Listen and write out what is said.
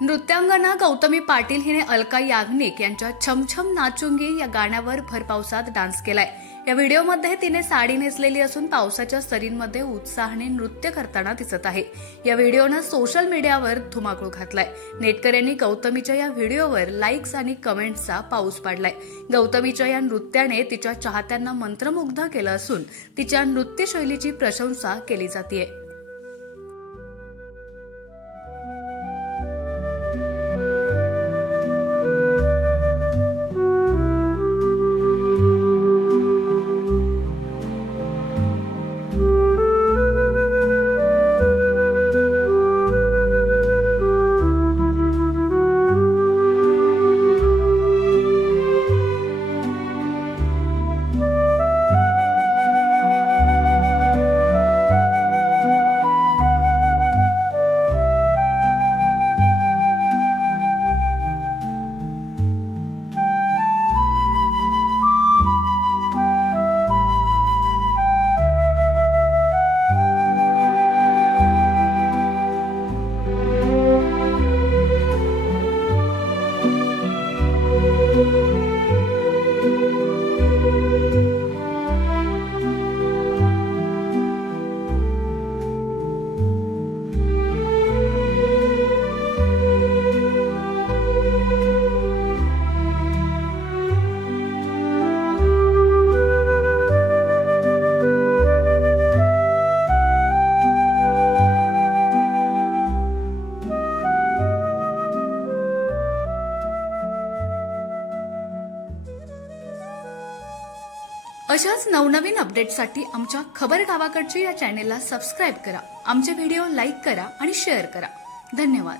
नृत्यांगना गौतमी पाटील हिने अलका याग्निक यांच्या छमछम नाचूंगी या गाण्यावर भर पावसात डान्स केलाय। या व्हिडिओमध्ये तिने साडी नेसलेली असून पावसाच्या सरींमध्ये उत्साहाने नृत्य करताना दिसत आहे। या व्हिडिओनं सोशल मीडियावर धुमाकूळ घातलाय। नेटकऱ्यांनी गौतमीच्या या व्हिडिओवर लाईक्स आणि कमेंट्सचा पाऊस पाडलाय। गौतमीच्या या नृत्याने तिच्या चाहत्यांना मंत्रमुग्ध केलं असून तिच्या नृत्यशैलीची प्रशंसा केली जातेय। अशाच नवनवीन अपडेट्ससाठी आमच्या खबर गावाकडची या चॅनेलला सबस्क्राइब करा। आमचे व्हिडिओ लाईक करा आणि शेअर करा। धन्यवाद।